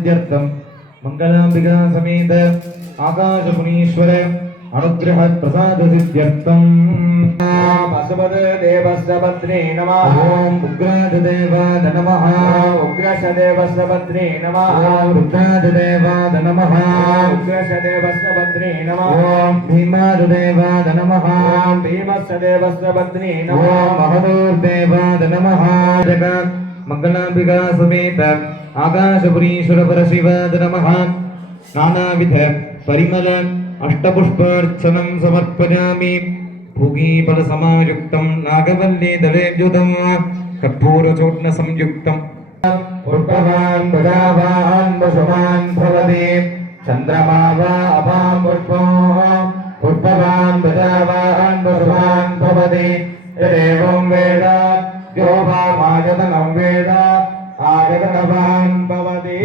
सिद्ध्यर्थम मंगलांबिका समेत आकाशमुनीश्वर अनुग्रह प्रसाद सिद्ध्यर्थम वसुदेवस्य नमः। ओम उग्रादेवाय नमः। उग्रशदेवस्य नमः। रुद्रादेवाय नमः। उग्रशदेवस्य नमः। ओम भीमादेवाय नमः। भीमशदेवस्य नमः। ओम महदेवाय नमः। जगत मंगलांबिका समेत आकाशपुरीश्वर परशिवाय नमः। नानाविध परिमल अष्टपुष्पार्चनं समर्पयामि। भूगीफलसमायुक्तं नागवल्ली दलेद्युतं कर्पूरचूर्ण संयुक्तं पुष्पवान् प्रजावान् वसुमान् भवति चन्द्रमा वा अपां पुष्पो पुष्पवान् प्रजावान् वसुमान् भवति यदेवं वेद यो वा आयतनं वेद आयतनवान् भवति।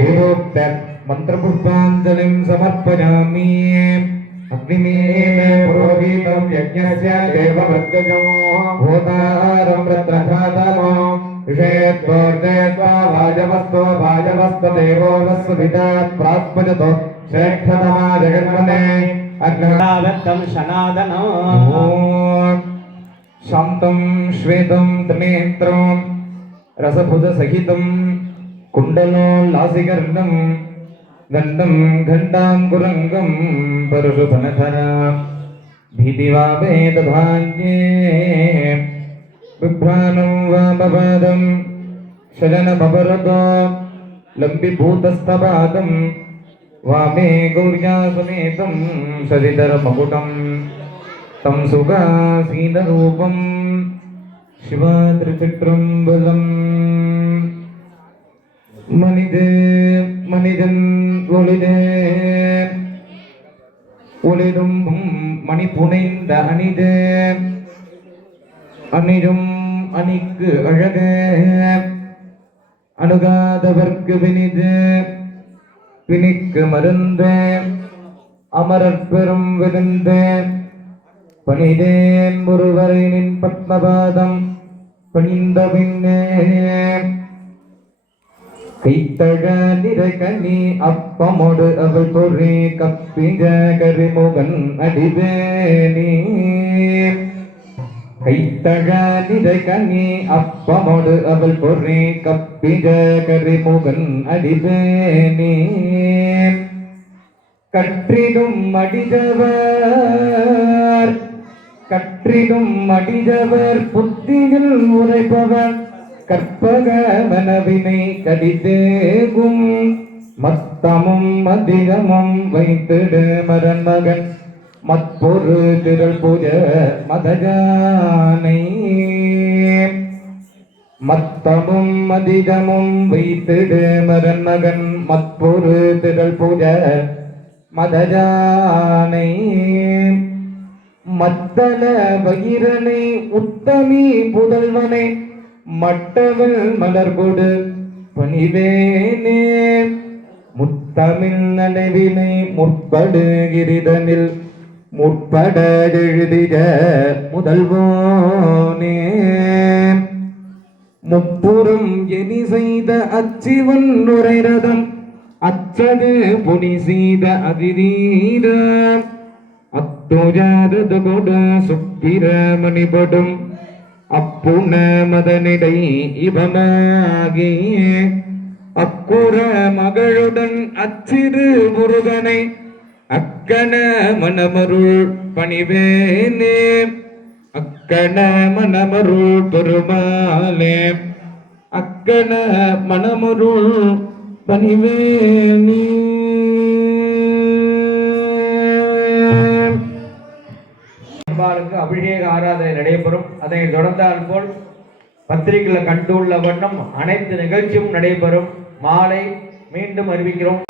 मंत्रपुष्पाञ्जलिं समर्पयामि। अग्निमेव पुरोहितं यज्ञस्य देववृत्तजो भूतारं रत्रघातमो विषयत्वर्जयत्वा भाजवस्तो भाजवस्तदेवो वस्वभिदात् प्राप्यजतो श्रेष्ठतमा जगन्मने अग्नदावत्तं शनादनो शान्तं श्वेतं त्रिनेत्रं रसभुजसहितं कुण्डलोल्लासिकर्णं गंडं घंटांकुरंगं परुषधनधरा भीतिवावेदधान्ये बिभ्राणं वामपादं शयनमवरतो लम्बिभूतस्थपादं वामे गौर्यासमेतं शशिधरमकुटं तं सुखासीनरूपं शिवात्रिचित्रम्बलम् मणिदे मणिजन ஒளிதே ஒளிரும் மணிப்புனைந்த அணிதே அணிரும் அணிக்கு அழகே அணுகாதவர்க்கு வினிது பிணிக்கு மருந்து அமரர் பெரும் விருந்து பணிதேன் ஒருவரின் பத்மபாதம் பணிந்த பின்னே கைத்தழ நிறகனி அப்பமொடு அவள் பொறி கப்பிஜ கரிமுகன் அடிவேணி கைத்தழ நிறகனி அப்பமொடு அவள் பொறி கப்பிஜ கரிமுகன் அடிவேணி கற்றிடும் அடிஜவர் புத்தியில் உரைப்பவர் கற்பக மனவினை கடிதேகும் மத்தமும் அதிகமும் வைத்திடு மரன்மகன் மற்பொரு திரள் பூஜ மதஜானை மத்தமும் அதிகமும் வைத்திடு மரன்மகன் மற்பொரு திரள் பூஜ மதஜானை மத்தன வயிரனை உத்தமி புதல்வனை மட்டவில் மலர்கொடு பணிவேனே முத்தமிழ் நனைவினை முற்படுகிரிதனில் முற்பட எழுதிய முதல்வோனே முப்புறம் எரி செய்த அச்சிவன் நுரைரதம் அச்சது பொடி செய்த அதிதீர அத்துஜாதது கொடு சுப்பிர மணிபடும் அப்புண மதனிடை இவனாகி அக்குற மகளுடன் அச்சிறு முருகனை அக்கன மனமருள் பணிவேனே அக்கன மனமருள் பெருமாளே அக்கன மனமருள் பணிவேனே. அபிஷேக ஆராதனை நடைபெறும். அதை தொடர்ந்தால் போல் பத்திரிகையில் கண்டுள்ள வண்ணம் அனைத்து நிகழ்ச்சியும் நடைபெறும். மாலை மீண்டும் அறிவிக்கிறோம்.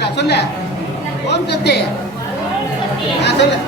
கேட்கலாம் சொல்லு. ஓம் சக்தி. சொல்லு.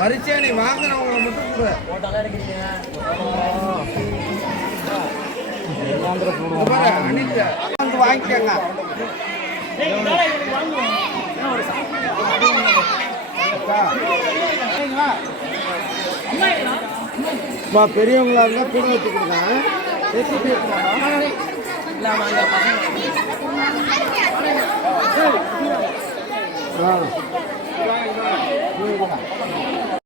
பரிச்சை நீ வாங்கினவங்களை மட்டும் கொடு. அனித்த வந்து வாங்கிக்கங்க. பெரியவங்களா இருந்தா கூட வச்சு கொடுங்க. ஆ